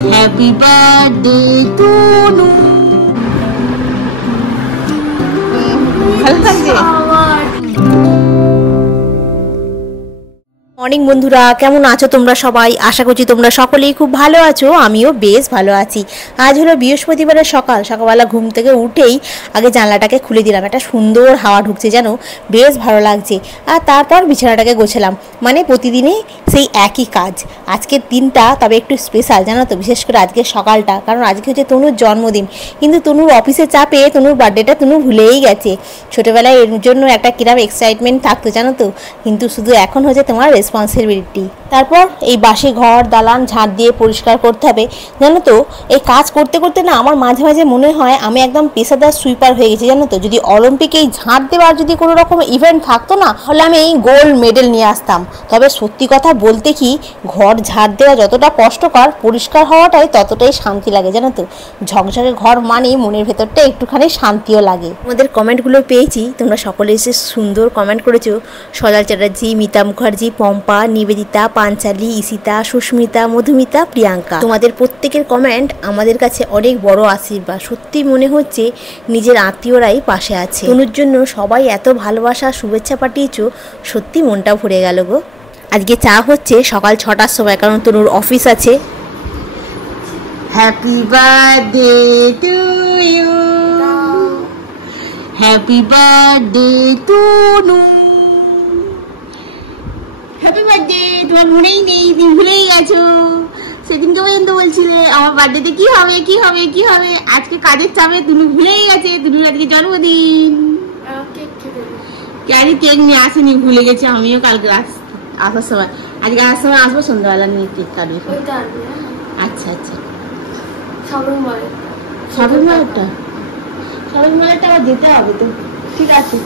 Happy birthday to you. ভালো থাকবে। Morning বন্ধুরা, কেমন আছো তোমরা সবাই? আশা করছি তোমরা সকলেই খুব ভালো আছো। আমিও বেশ ভালো আছি। আজ হলো বৃহস্পতিবারের সকালবেলা ঘুম থেকে উঠেই আগে জানলাটাকে খুলে দিলাম। একটা সুন্দর হাওয়া ঢুকছে, যেন বেশ ভালো লাগছে। আর তারপর বিছানাটাকে গোছালাম। মানে প্রতিদিনই সেই একই কাজ। আজকের দিনটা তবে একটু স্পেশাল, জানো তো, বিশেষ করে আজকের সকালটা, কারণ আজকে হচ্ছে তনুর জন্মদিন। কিন্তু তনুর অফিসের চাপে তনুর বার্থডেটা তনু ভুলেই গেছে। ছোটোবেলায় এর জন্য একটা কিরম এক্সাইটমেন্ট থাকতো, জানো তো, কিন্তু শুধু এখন হচ্ছে তোমার রেসপন্সিবিলিটি। তারপর এই বাসি ঘর দালান ঝাঁট দিয়ে পরিষ্কার করতে হবে। জানো তো, এই কাজ করতে করতে না আমার মাঝে মাঝে মনে হয় আমি একদম পেশাদার সুইপার হয়ে গেছি। জানো তো, যদি অলিম্পিকে এই ঝাঁট দেওয়ার যদি কোনো রকম ইভেন্ট থাকতো না, তাহলে আমি এই গোল্ড মেডেল নিয়ে আসতাম। তবে সত্যি কথা বলতে কি, ঘর ঝাঁট দেওয়া যতটা কষ্টকর, পরিষ্কার হওয়াটাই ততটাই শান্তি লাগে। জানো তো, ঝকঝকে ঘর মানেই মনের ভেতরটা একটুখানি শান্তিও লাগে। তোমাদের কমেন্টগুলো পেয়েছি, তোমরা সকলে এসে সুন্দর কমেন্ট করেছো। সজাল চ্যাটার্জি, মিতা মুখার্জি, পম্পা, নিবেদিতা, পাঞ্চালি, ইসিতা, সুস্মিতা, মধুমিতা, প্রিয়াঙ্কা, তোমাদের প্রত্যেকের কমেন্ট আমাদের কাছে অনেক বড় আশীর্বাদ। সত্যি মনে হচ্ছে নিজের আত্মীয়রাই পাশে আছে। তনুর জন্য সবাই এত ভালোবাসা শুভেচ্ছা পাঠিয়েছো, সত্যি মনটা ভরে গেল গো। আজকে চা হচ্ছে সকাল 6টার সময়, কারণ তনুর অফিস আছে। Happy birthday to you, happy birthday to happy birthday. তোমার মনেই নেই, তুমি ভুলেই গেছো। সেদিনকে পর্যন্ত বলছিলে আমার বার্থডেতে কি হবে কি হবে কি হবে। আজকে কাজের চাপে তুমি ভুলেই গেছে, তুমি আজকে জন্মদিন। কেন কেক নিয়ে আসেনি, ভুলে গেছি। আমিও কালকে আসার সময়, আজকে আসার সময় আসবো সন্ধ্যাবেলা নিয়ে কেক কাটবি। আচ্ছা আচ্ছা, শপিং মলটা আবার যেতে হবে তো। ঠিক আছে,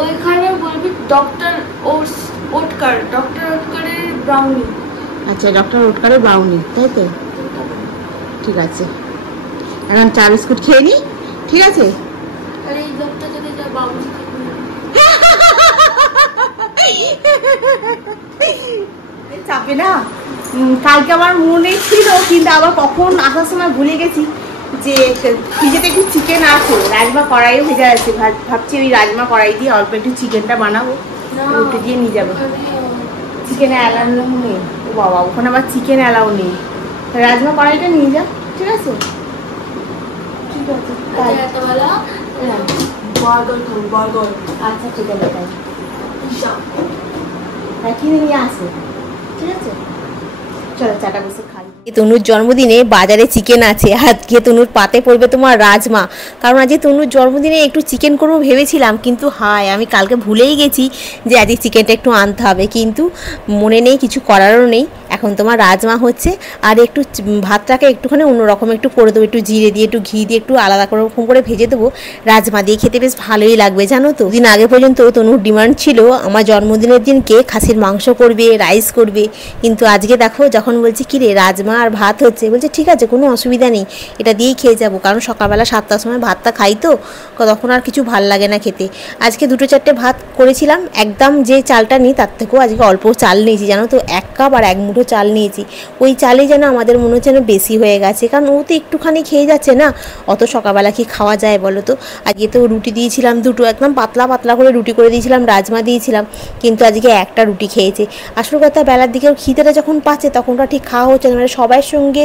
ওইখানে বলবি ডক্টর ওটকারের ব্রাউনি। আচ্ছা, ডক্টর ওটকারের ব্রাউনি, তাই তো? ঠিক আছে, এখন চা বিস্কুট খেয়ে নি। ঠিক আছে, আরে এই লোকটা যদি যা ব্রাউনি চাপে না। কালকে আমার মনে ছিল, কিন্তু আবার কখন আসার সময় ভুলে গেছি যে ফ্রিজেতে একটু চিকেন আছে, রাজমা কড়াইও ভেজা আছে। ভাবছি ওই রাজমা কড়াই দিয়ে অল্প একটু চিকেনটা বানাবো, রুটি দিয়ে নিয়ে যাবো। চিকেনে অ্যালাউ নেই, ও বাবা, ওখানে আবার চিকেন অ্যালাউ নেই। রাজমা কড়াইটা নিয়ে যা। ঠিক আছে, ঠিক আছে। আচ্ছা ঠিক আছে, তাই কিনে নিয়ে আসে। ঠিক আছে, চলো চাটা বসে খাই। তনুর জন্মদিনে বাজারে চিকেন আছে। আজকে তনুর পাতে পড়বে তোমার রাজমা, কারণ আজকে তনুর জন্মদিনে একটু চিকেন করবো ভেবেছিলাম, কিন্তু হায়, আমি কালকে ভুলেই গেছি যে আজকে চিকেনটা একটু আনতে হবে। কিন্তু মনে নেই, কিছু করারও নেই। এখন তোমার রাজমা হচ্ছে, আর একটু ভাতটাকে একটুখানি অন্যরকম একটু করে দেবো, একটু জিরে দিয়ে একটু ঘি দিয়ে একটু আলাদা রকম করে ভেজে দেবো। রাজমা দিয়ে খেতে বেশ ভালোই লাগবে, জানো তো। দিন আগে পর্যন্ত তনুর ডিমান্ড ছিল আমার জন্মদিনের দিনকে খাসির মাংস করবে, রাইস করবে। কিন্তু আজকে দেখো, যখন বলছি কিরে রাজমা আর ভাত হচ্ছে, বলছে ঠিক আছে, কোনো অসুবিধা নেই, এটা দিয়েই খেয়ে যাবো। কারণ সকালবেলা 7টার সময় ভাতটা খাই তো, তখন আর কিছু ভাল লাগে না খেতে। আজকে 2-4টে ভাত করেছিলাম, একদম যে চালটা নিই তার থেকেও আজকে অল্প চাল নিয়েছি, জানো তো। 1 কাপ আর 1 মুঠো চাল নিয়েছি। ওই চালেই যেন আমাদের মনে হচ্ছে যেন বেশি হয়ে গেছে, কারণ ও তো একটুখানি খেয়ে যাচ্ছে না। অত সকালবেলা কি খাওয়া যায় বলো তো। আজকে তো রুটি দিয়েছিলাম 2টো, একদম পাতলা পাতলা করে রুটি করে দিয়েছিলাম, রাজমা দিয়েছিলাম, কিন্তু আজকে একটা রুটি খেয়েছে। আসল কথা, বেলার দিকে খিদেটা যখন পাচ্ছে তখন ওটা ঠিক খাওয়া হচ্ছে না। মানে সবার সঙ্গে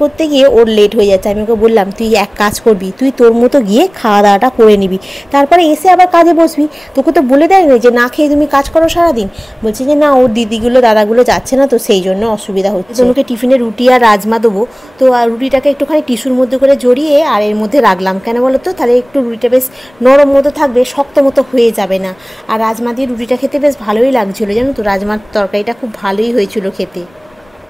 করতে গিয়ে ওর লেট হয়ে যাচ্ছে। আমি ওকে বললাম, তুই এক কাজ করবি, তুই তোর মতো গিয়ে খাওয়া দাওয়াটা করে নিবি, তারপরে এসে আবার কাজে বসবি। তোকে তো বলে দেয় না যে না খেয়ে তুমি কাজ করো সারাদিন। বলছে যে না, ওর দিদিগুলো দাদাগুলো যাচ্ছে না তো, সেই জন্য অসুবিধা হচ্ছে। তনুকে টিফিনে রুটি আর রাজমা দেবো, তো রুটিটাকে একটুখানি টিস্যুর মধ্যে করে জড়িয়ে আর এর মধ্যে রাখলাম। কেন বলো তো, তাহলে একটু রুটিটা বেশ নরম মতো থাকবে, শক্ত মতো হয়ে যাবে না। আর রাজমা দিয়ে রুটিটা খেতে বেশ ভালোই লাগছিলো, জানো তো। রাজমার তরকারিটা খুব ভালোই হয়েছিল খেতে।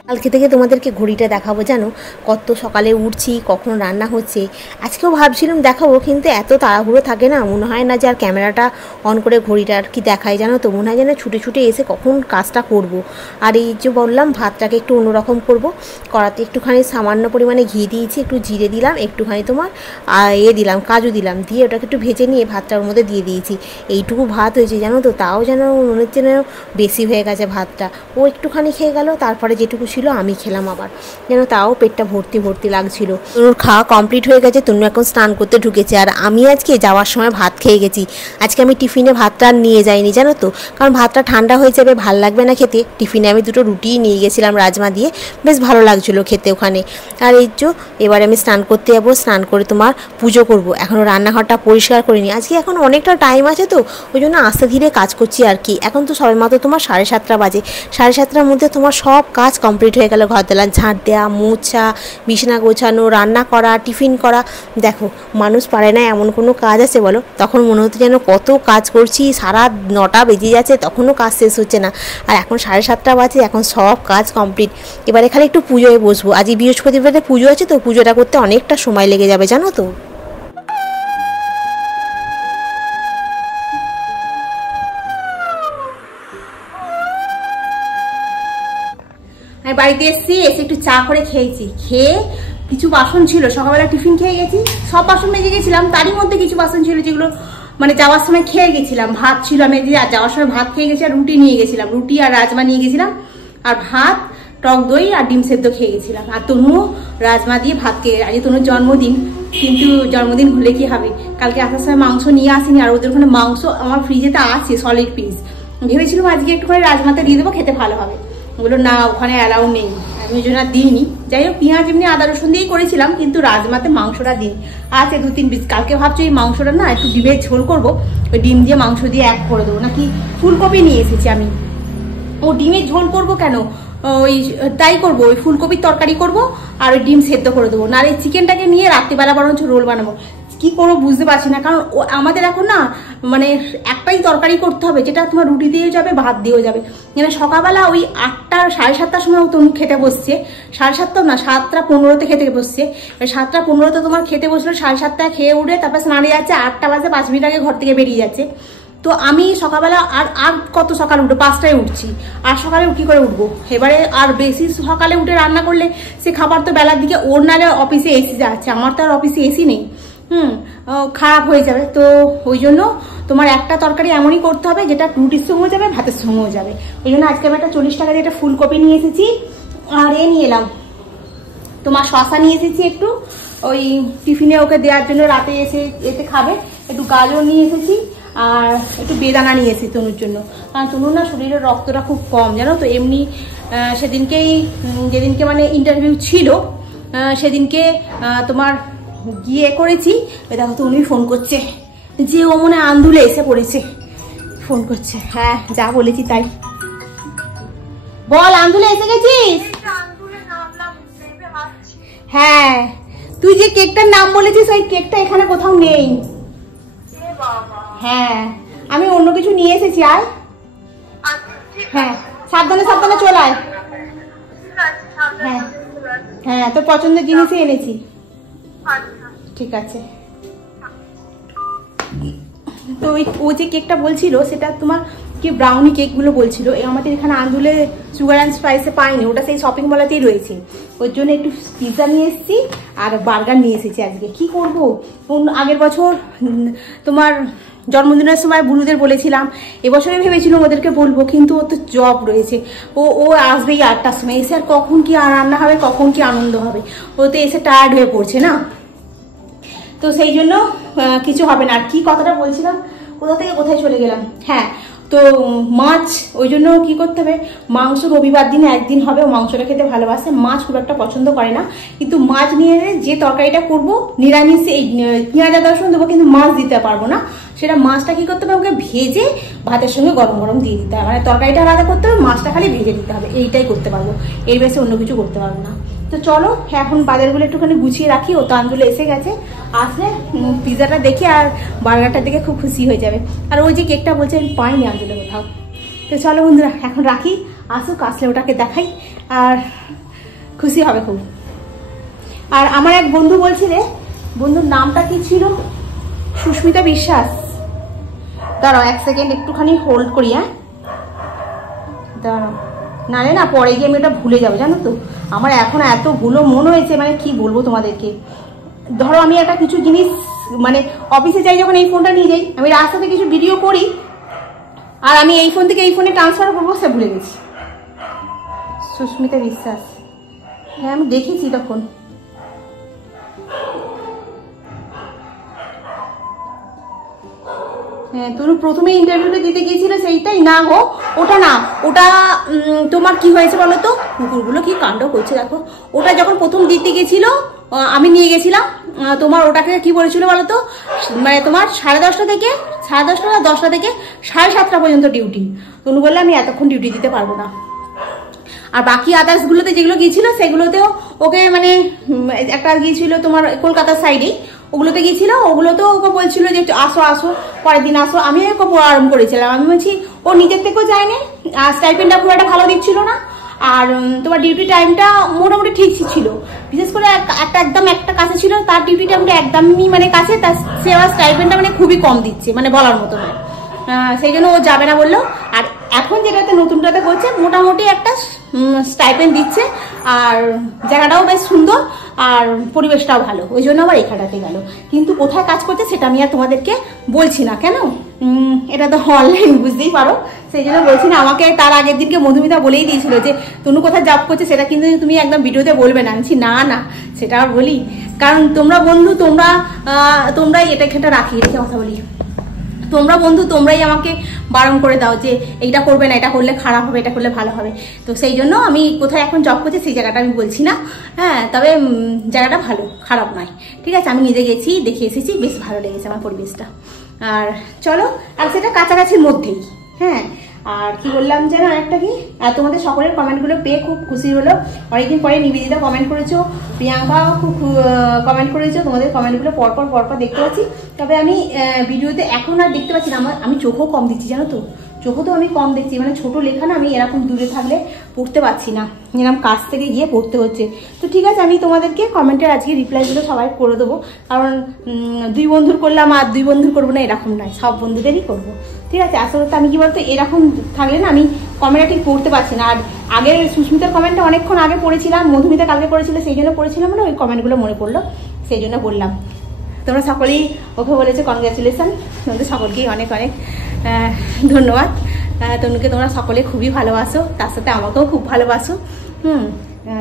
কালকে থেকে তোমাদেরকে ঘড়িটা দেখাবো, জানো, কত সকালে উঠছি, কখন রান্না হচ্ছে। আজকেও ভাবছিলাম দেখাবো, কিন্তু এত তাড়াহুড়ো থাকে না, মনে হয় না যে আর ক্যামেরাটা অন করে ঘড়িটা আর কি দেখায়, জানো তো। মনে হয় যেন ছুটে ছুটে এসে কখন কাজটা করব। আর এই যে বললাম, ভাতটাকে একটু অন্যরকম করব। কড়াতে একটুখানি সামান্য পরিমাণে ঘি দিয়েছি, একটু জিরে দিলাম, একটুখানি তোমার দিলাম, কাজু দিলাম, দিয়ে ওটাকে একটু ভেজে নিয়ে ভাতটার মধ্যে দিয়ে দিয়েছি। এইটুকু ভাত হয়েছে, জানো তো। তাও যেন মনে হচ্ছে যেন বেশি হয়ে গেছে ভাতটা। ও একটুখানি খেয়ে গেল, তারপরে যেটুকু ছিল, আমি খেলাম আবার, যেন তাও পেটটা ভর্তি ভর্তি লাগছিল। তনুর খাওয়া কমপ্লিট হয়ে গেছে, তনু এখন স্নান করতে ঢুকেছে। আর আমি আজকে যাওয়ার সময় ভাত খেয়ে গেছি। আজকে আমি টিফিনে ভাতটা নিয়ে যাইনি জানো তো, কারণ ভাতটা ঠান্ডা হয়ে যাবে, ভাল লাগবে না খেতে। টিফিনে আমি দুটো রুটিই নিয়ে গেছিলাম রাজমা দিয়ে, বেশ ভালো লাগছিলো খেতে ওখানে। আর এই যে এবার আমি স্নান করতে যাবো, স্নান করে তোমার পুজো করব। এখনও রান্নাঘরটা পরিষ্কার করিনি, আজকে এখন অনেকটা টাইম আছে তো, ওই জন্য আস্তে ধীরে কাজ করছি আর কি। এখন তো সবে মাত্র তোমার 7:30 বাজে, 7:30টার মধ্যে তোমার সব কাজ কমপ্লিট হয়ে গেল। ঘর দেওয়া, ঝাঁট দেওয়া, মোছা, বিছানা গোছানো, রান্না করা, টিফিন করা। দেখো মানুষ পারে না এমন কোনো কাজ আছে বলো? তখন মনে হতো যেন কত কাজ করছি, সারা 9টা বেজে যাচ্ছে তখনও কাজ শেষ হচ্ছে না। আর এখন 7:30 বাজে, এখন সব কাজ কমপ্লিট। এবারে খালি একটু পুজোয় বসবো, আজকে বৃহস্পতিবারে পুজো আছে তো, পুজোটা করতে অনেকটা সময় লেগে যাবে জানো তো। আমি বাড়িতে এসে একটু চা করে খেয়েছি, খেয়ে কিছু বাসন ছিল, সকালবেলা টিফিন খেয়ে গেছি, সব বাসন মেজে গেছিলাম, তারই মধ্যে কিছু বাসন ছিল যেগুলো মানে যাওয়ার সময় খেয়ে গেছিলাম। ভাত ছিল, আমি যাওয়ার সময় ভাত খেয়ে গেছি, আর রুটি নিয়ে গেছিলাম, রুটি আর রাজমা নিয়ে গেছিলাম, আর ভাত, টক দই আর ডিম সেদ্ধ খেয়ে গেছিলাম। আর তনু রাজমা দিয়ে ভাত খেয়ে, আজ তনুর জন্মদিন, কিন্তু জন্মদিন ভুলে কি হবে, কালকে আসার সময় মাংস নিয়ে আসিনি, আর ওদের ওখানে মাংস আমার ফ্রিজেতে আছে সলিড পিস, ভেবেছিলাম আজকে একটুখানি রাজমাতে দিয়ে দেবো, খেতে ভালো হবে। বললো না ওখানে অ্যালাউ নেই, আমি ওই জন্য দিইনি। যাই হোক পেঁয়াজ এমনি আদা রসুন দিয়েই করেছিলাম, কিন্তু রাজমাতে মাংসটা দিন আছে 2-3 পিস। কালকে ভাবছি এই মাংসটা না একটু ডিমের ঝোল করবো, ওই ডিম দিয়ে মাংস দিয়ে এক করে দেবো, নাকি ফুলকপি নিয়ে এসেছি আমি, ও ডিমের ঝোল করবো কেন, ওই তাই করবো, ওই ফুলকপির তরকারি করব আর ওই ডিম সেদ্ধ করে দেবো। না এই চিকেনটাকে নিয়ে রাত্রিবেলা বরঞ্চ রোল বানাবো, কি করবো বুঝতে পারছি না। কারণ আমাদের এখন না মানে একটাই তরকারি করতে হবে, যেটা তোমার রুটি দিয়েও যাবে, ভাত দিয়েও যাবে। মানে সকালবেলা ওই 8টা 7:30টার সময় তনু খেতে বসছে, 7:30 না 7:15 খেতে বসছে। 7:15 তোমার খেতে বসলো, 7:30 খেয়ে উঠে তারপর স্নানে যাচ্ছে, 8টা বাজে 5 মিনিট আগে ঘর থেকে বেরিয়ে যাচ্ছে। তো আমি সকালবেলা আর কত সকালে উঠবো, 5টায় উঠছি, আর সকালে কি করে উঠবো? এবারে আর বেশি সকালে উঠে রান্না করলে সে খাবার তো বেলার দিকে, ওর নালে অফিসে এসি যাচ্ছে, আমার তো আর অফিসে এসি নেই, খারাপ হয়ে যাবে। তো ওই জন্য তোমার একটা তরকারি এমনই করতে হবে যেটা রুটির সঙ্গেও যাবে, ভাতের সঙ্গেও যাবে। ওই জন্য আজকে আমি একটা 40 টাকা দিয়ে একটা ফুলকপি নিয়ে এসেছি, আর নিয়ে এলাম তোমার শশা নিয়ে এসেছি একটু, ওই টিফিনে ওকে দেওয়ার জন্য, রাতে এসে খাবে। একটু গাজর নিয়ে এসেছি, আর একটু বেদানা নিয়ে এসেছি তনুর জন্য, কারণ তনুর না শরীরের রক্তটা খুব কম জানো তো। এমনি যেদিনকে মানে ইন্টারভিউ ছিল সেদিনকে তোমার গিয়ে করেছি, দেখো তো উনি ফোন করছে, যে ও মনে আন্দুলে এসে পড়েছে, ফোন করছে। হ্যাঁ যা বলেছি তাই বল, আন্দুলে এসে গেছিস? হ্যাঁ তুই যে কেকটার নাম বলেছিস ওই কেকটা এখানে কোথাও নেই। হ্যাঁ আমি অন্য কিছু নিয়ে এসেছি, আয়। হ্যাঁ সাবধানে সাবধানে চলে আয়। হ্যাঁ হ্যাঁ তোর পছন্দের জিনিসই এনেছি, ঠিক আছে। তো ও যে কেকটা বলছিল সেটা তোমার কি ব্রাউনি কেকগুলো বলছিল, আমাদের এখানে আন্দুলে সুগার অ্যান্ড স্পাইসে পাইনি, ওটা সেই শপিং মলেতেই রয়েছে। ওর জন্য একটু পিৎজা নিয়ে এসেছি আর বার্গার নিয়ে এসেছি। আজকে কি করব, আগের বছর তোমার জন্মদিনের সময় বুড়ুদের বলেছিলাম, এবছরে ভেবেছিলাম ওদেরকে বলবো, কিন্তু ও তো জব রয়েছে, ও আসবেই 8টার সময়, এসে আর কখন কি রান্না হবে, কখন কি আনন্দ হবে, ও তো এসে টায়ার্ড হয়ে পড়ছে না। তো সেই জন্য কিছু হবে না। আর কি কথাটা বলছিলাম, কোথা থেকে কোথায় চলে গেলাম। হ্যাঁ তো মাছ, ওই জন্য কি করতে হবে, মাংস রবিবার দিনে একদিন হবে, ও মাংসটা খেতে ভালোবাসে, মাছ খুব একটা পছন্দ করে না। কিন্তু মাছ নিয়ে যে তরকারিটা করবো নিরামিষ, এই পেঁয়াজ আদা রসুন দেবো, কিন্তু মাছ দিতে পারবো না। সেটা মাছটা কি করতে হবে, ওকে ভেজে ভাতের সঙ্গে গরম গরম দিয়ে দিতে হবে, মানে তরকারিটা আলাদা করতে হবে, মাছটা খালি ভেজে দিতে হবে, এইটাই করতে পারবো, এর বেশি অন্য কিছু করতে পারবো না। তো চলো এখন বাজারগুলো একটুখানি গুছিয়ে রাখি, ও তো আন্দুলে এসে গেছে, আসলে পিৎজাটা দেখে আর বার্গারটা দেখে খুব খুশি হয়ে যাবে। আর ওই যে কেকটা বলছে আমি পাইনি আন্দুলে কোথাও। তো চলো বন্ধুরা এখন রাখি, আসুক, আসলে ওটাকে দেখাই, আর খুশি হবে খুব। আর আমার এক বন্ধু বলছিলে, বন্ধুর নামটা কি ছিল, সুস্মিতা বিশ্বাস, দাঁড়াও 1 সেকেন্ড একটুখানি হোল্ড করি। হ্যাঁ দাঁড়াও, নালে না পরে গিয়ে আমি ওটা ভুলে যাবো জানো তো। আমার এখন এতগুলো মনে হয়েছে, মানে কি বলবো তোমাদেরকে। ধরো আমি একটা কিছু জিনিস মানে অফিসে যাই, যখন এই ফোনটা নিয়ে যাই, আমি রাস্তাতে কিছু ভিডিও করি, আর আমি এই ফোন থেকে এই ফোনে ট্রান্সফার করবো, সে ভুলে গেছি। সুস্মিতা বিশ্বাস। হ্যাঁ আমি দেখেছি তখন। হ্যাঁ তুমি প্রথমে ইন্টারভিউটা দিতে গিয়েছিলে সেইটাই না গো, ওটা না, ওটা তোমার কি হয়েছে বলো তো, কুকুরগুলো কি কাণ্ড করছে দেখো। ওটা যখন প্রথম দিতে গেছিল আমি নিয়ে গেছিলাম, তোমার ওটাকে কি বলেছিল বলো তো, মানে তোমার 10:30 থেকে 10:30 থেকে 7:30 পর্যন্ত ডিউটি। তুমি বললে আমি এতক্ষণ ডিউটি দিতে পারবো না। আর বাকি আদার্সগুলোতে যেগুলো গিয়েছিল সেগুলোতেও ওকে মানে একটা গিয়েছিল তোমার কলকাতার সাইডেই, ওগুলোতে গিয়েছিল, ওগুলোতেও ওকে বলছিল যে আসো আসো পরের দিন আসো। আমি ওকে আরাম করেছিলাম, আমি বলছি ও নিজের থেকেও যায়নি, আর স্টাইপেন্ডটা খুব একটা ভালো দিচ্ছিল না, আর তোমার ডিউটি টাইমটা মোটামুটি ঠিক ছিল। বিশেষ করে একদম একটা কাছে ছিল, তার ডিউটি টাইমটা একদমই মানে কাছে, তার সে আবার স্টাইপেন্ডটা মানে খুবই কম দিচ্ছে, মানে বলার মতো নয়। সেই জন্য ও যাবে না বললো। আর এখন যেটাতে নতুনটাতে করছে মোটামুটি একটা স্টাইপেন্ড দিচ্ছে, আর জায়গাটাও বেশ সুন্দর, আর পরিবেশটাও ভালো, ওই জন্য আবার এখানটাতে গেল। কিন্তু কোথায় কাজ করছে সেটা আমি আর তোমাদেরকে বলছি না, কেন এটা তো অনলাইন বুঝতেই পারো, সেই জন্য বলছি না। আমাকে তার আগের দিনকে মধুমিতা বলেই দিয়েছিল যে তনু কোথায় জব করছে সেটা কিন্তু তুমি একদম ভিডিওতে বলবে না। আনছি না না সেটা বলি, কারণ তোমরা বন্ধু, তোমরাই এটা খেটা রাখি, রেখে কথা বলি, তোমরা বন্ধু তোমরাই আমাকে বারণ করে দাও যে এইটা করবে না, এটা করলে খারাপ হবে, এটা করলে ভালো হবে। তো সেই জন্য আমি কোথায় এখন জব করছি সেই জায়গাটা আমি বলছি না। হ্যাঁ তবে জায়গাটা ভালো, খারাপ নয়, ঠিক আছে। আমি নিজে গেছি, দেখে এসেছি, বেশ ভালো লেগেছে আমার পরিবেশটা। আর চলো, আর সেটা কাছাকাছির মধ্যেই। হ্যাঁ আর কি বললাম যেন একটা কি, আর তোমাদের সকলের কমেন্টগুলো পেয়ে খুব খুশি হলো। অনেকদিন পরে নিবেদিতা কমেন্ট করেছো, প্রিয়াঙ্কাও খুব কমেন্ট করেছো, তোমাদের কমেন্টগুলো পরপর দেখতে পাচ্ছি। তবে আমি ভিডিওতে এখন আর দেখতে পাচ্ছি না, আমি চোখও কম দিচ্ছি জানো তো, চোখও তো আমি কম দেখছি, মানে ছোট লেখা না আমি এরকম দূরে থাকলে পড়তে পারছি না, এরকম কাছ থেকে গিয়ে পড়তে হচ্ছে। তো ঠিক আছে, আমি তোমাদেরকে কমেন্টের আজকে রিপ্লাইগুলো সবাই করে দেবো, কারণ 2 বন্ধুর করলাম আর 2 বন্ধুর করবো না এরকম নয়, সব বন্ধুদেরই করবো, ঠিক আছে। আসলে তো আমি কি বলতো, এরকম থাকলে না আমি কমেন্টটা ঠিক পড়তে পারছি না। আর আগের সুস্মিতার কমেন্টটা অনেকক্ষণ আগে পড়েছিলাম, মধুমিতা কালকে করেছিল, সেই জন্য পড়েছিলাম না, ওই কমেন্টগুলো মনে পড়লো, সেই জন্য বললাম। তোমরা সকলেই ওকে বলেছো কনগ্রাচুলেশন, তোমাদের সকলকেই অনেক অনেক ধন্যবাদ। তনুকে তোমরা সকলে খুবই ভালোবাসো, তার সাথে আমাকেও খুব ভালোবাসো।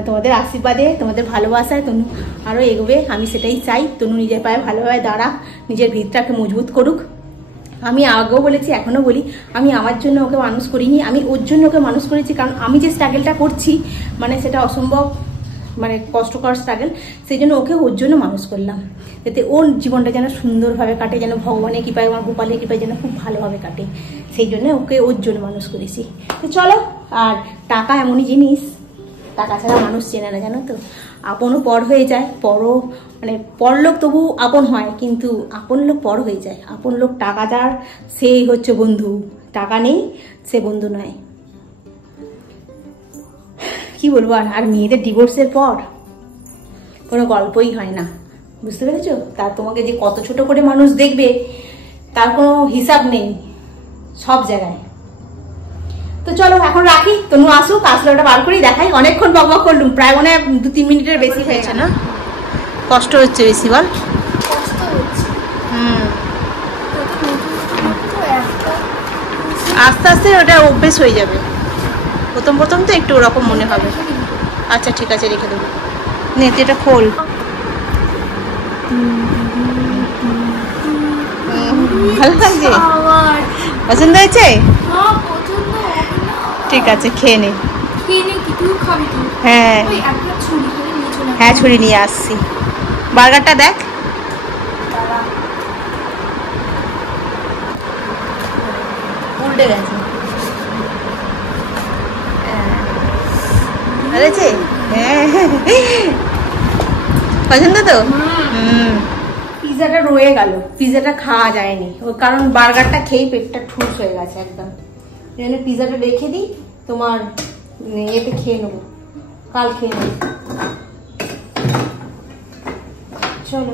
তোমাদের আশীর্বাদে, তোমাদের ভালোবাসায় তনু আরও এগোবে, আমি সেটাই চাই। তনু নিজের পায়ে ভালোভাবে দাঁড়াক, নিজের ভিতটাকে মজবুত করুক। আমি আগেও বলেছি, এখনও বলি, আমি আমার জন্য ওকে মানুষ করিনি, আমি ওর জন্য ওকে মানুষ করেছি। কারণ আমি যে স্ট্রাগলটা করছি মানে সেটা অসম্ভব, মানে কষ্টকর স্ট্রাগল, সেই জন্য ওকে ওর জন্য মানুষ করলাম, যাতে ওর জীবনটা যেন সুন্দরভাবে কাটে, যেন ভগবানের কৃপায়, আমার গোপালের কৃপায় যেন খুব ভালোভাবে কাটে, সেই জন্য ওকে ওর জন্য মানুষ করেছি। তো চলো, আর টাকা এমনই জিনিস, টাকা ছাড়া মানুষ চেনে না জানো তো, আপনও পর হয়ে যায়, মানে পরলোক তবু আপন হয়, কিন্তু আপন লোক পর হয়ে যায়। আপন লোক টাকা যার সেই হচ্ছে বন্ধু, টাকা নেই সে বন্ধু নয়। কি বলবো, আর মেয়েদের ডিভোর্সের পর কোনো গল্পই হয় না, বুঝতে পেরেছো? তার তোমাকে যে কত ছোট করে মানুষ দেখবে তার কোনো হিসাব নেই সব জায়গায়। তো চলো এখন রাখি, তনু আসুক, আসলে ওটা বার করেই দেখাই। অনেকক্ষণ বকবক করলুম, প্রায় মনে হয় 2-3 মিনিটের বেশি হয়েছে না? কষ্ট হচ্ছে বেশি বল? আস্তে আস্তে ওটা অভ্যেস হয়ে যাবে, প্রথম তো একটু ওরকম মনে হবে। আচ্ছা ঠিক আছে, রেখে দেবো। নে এটা খোল। ভালো লাগছে? পছন্দ হয়েছে? ঠিক আছে, খেয়ে নে। হ্যাঁ হ্যাঁ, ছুরি নিয়ে আসছি। বার্গারটা দেখ, উল্টে গেছে। হ্যাঁ পছন্দ তো? পিজাটা রয়ে গেল, পিজাটা খাওয়া যায়নি, ওর কারণ বার্গারটা খেয়ে পেটটা ঠুস হয়ে গেছে একদম। এই জন্য পিজাটা রেখে দিই, তোমার এতে খেয়ে নেবো, কাল খেয়ে নেবো। চলো,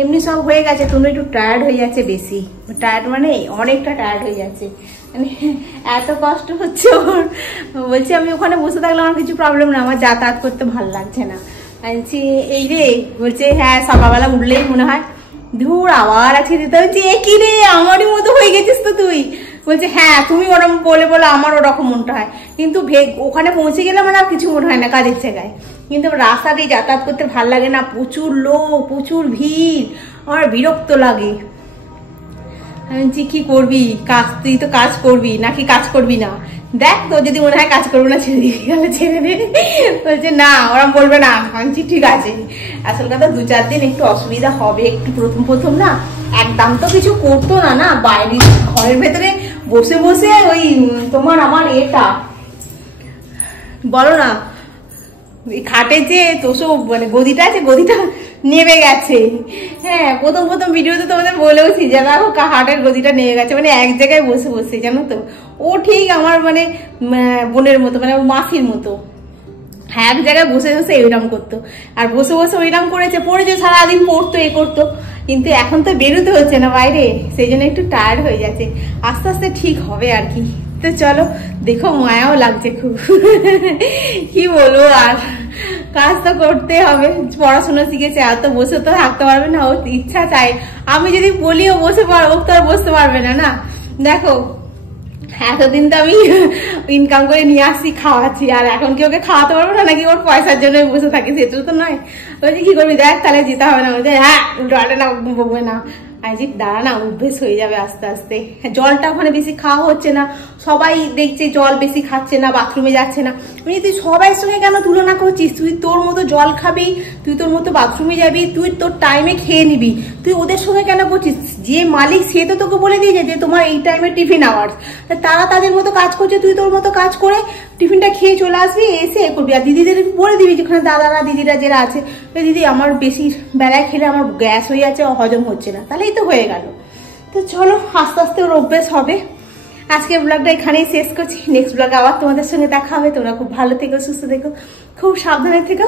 এমনি সব হয়ে গেছে। তুমি একটু টায়ার্ড হয়ে যাচ্ছে, বেশি টায়ার্ড মানে অনেকটা টায়ার্ড হয়ে যাচ্ছে, মানে এত কষ্ট হচ্ছে ওর। বলছি আমি ওখানে বসে থাকলে আমার কিছু প্রবলেম না, আমার যাতায়াত করতে ভালো লাগছে না। বলছি এই রে, বলছে হ্যাঁ সকালবেলা উঠলেই মনে হয় ধুর আবার আজকে দিতে হচ্ছে। এ কি রে, আমারই মতো হয়ে গেছিস তো তুই। বলছে হ্যাঁ তুমি ওরকম বলে বলে আমার ওরকম মনটা হয়, কিন্তু ওখানে পৌঁছে গেলে আমার আর কিছু মনে হয় না কাজের জায়গায়। কিন্তু রাস্তা দিয়ে যাতায়াত করতে ভাল লাগে না, প্রচুর লোক, প্রচুর ভিড়, আমার বিরক্ত লাগে। আমি বলছি কি করবি কাজ, তুই তো কাজ করবি নাকি কাজ করবি না, দেখ তোর যদি মনে হয় কাজ করবো না ছেড়ে দিবি, গেলে ছেড়ে দে। বলছে না ওরম বলবে না। আমি ঠিক আছে, আসল কথা 2-4 দিন একটু অসুবিধা হবে, একটু প্রথম প্রথম না, একদম তো কিছু করতো না, না বাইরে ঘরের ভেতরে বসে বসে ওই তোমার আমার এটা বলো না খাটে যে তোষো মানে গদিটা আছে, গদিটা নেমে গেছে। হ্যাঁ প্রথম প্রথম ভিডিওতে তোমাদের বলেওছি যে দেখো হাটের গদিটা নেমে গেছে, মানে এক জায়গায় বসে বসে, জানো তো। ও ঠিক আমার মানে বোনের মতো, মানে মাসির মতো, হ্যাঁ এক জায়গায় বসে বসে এইরকম করতো, আর বসে বসে ওইরকম পড়েছে সারাদিন, পড়তো এ করতো। কিন্তু এখন তো বেরোতে হচ্ছে না বাইরে, সেই জন্য একটু টায়ার্ড হয়ে যাচ্ছে, আস্তে আস্তে ঠিক হবে আর কি। তো চলো দেখো, মায়াও লাগছে খুব। কি বলবো, আর কাজ তো করতে হবে, পড়াশোনা শিখেছে, আর তো বসে তো থাকতে পারবে না, ও ইচ্ছা চাই আমি যদি বলিও বসে পারবো, তো আর বসতে পারবে না। না দেখো এতদিন তো আমি ইনকাম করে নিয়ে আসছি, খাওয়াচ্ছি, আর এখন কি ওকে খাওয়াতে পারবো না নাকি ওর পয়সার জন্য বসে থাকি, সেটা তো নয়। বলছি কি করবি, দেখ তাহলে যেতে হবে না। বলছে হ্যাঁ উল্টো না বলবে না। আজ দাঁড়া না, অভ্যেস হয়ে যাবে আস্তে আস্তে। জলটা ওখানে বেশি খাওয়া হচ্ছে না, সবাই দেখছে জল বেশি খাচ্ছে না, বাথরুমে যাচ্ছে না। তুই সবাই সঙ্গে কেন তুলনা করছিস, তুই তোর মতো জল খাবি, তুই তোর মতো বাথরুমে যাবি, তুই তোর টাইমে খেয়ে নিবি, তুই ওদের সঙ্গে কেন করছিস? যে মালিক সে তো তোকে বলে দিয়েছে যে তোমার এই টাইমে টিফিন আওয়ার্স, তারা তাদের মতো কাজ করছে, তুই তোর মতো কাজ করে টিফিনটা খেয়ে চলে আসবি, এসে এ করবি। আর দিদিদের বলে দিবি, যেখানে দাদারা দিদিরা যারা আছে, দিদি আমার বেশি বেলায় খেলে আমার গ্যাস হয়ে যাচ্ছে, হজম হচ্ছে না, তাহলেই তো হয়ে গেল। তো চলো আস্তে আস্তে ওর অভ্যেস হবে। আজকে ব্লগটা এখানেই শেষ করছি, নেক্সট ব্লগে আবার তোমাদের সঙ্গে দেখা হবে। তোমরা খুব ভালো থেকো, সুস্থ থেকো, খুব সাবধানে থেকো।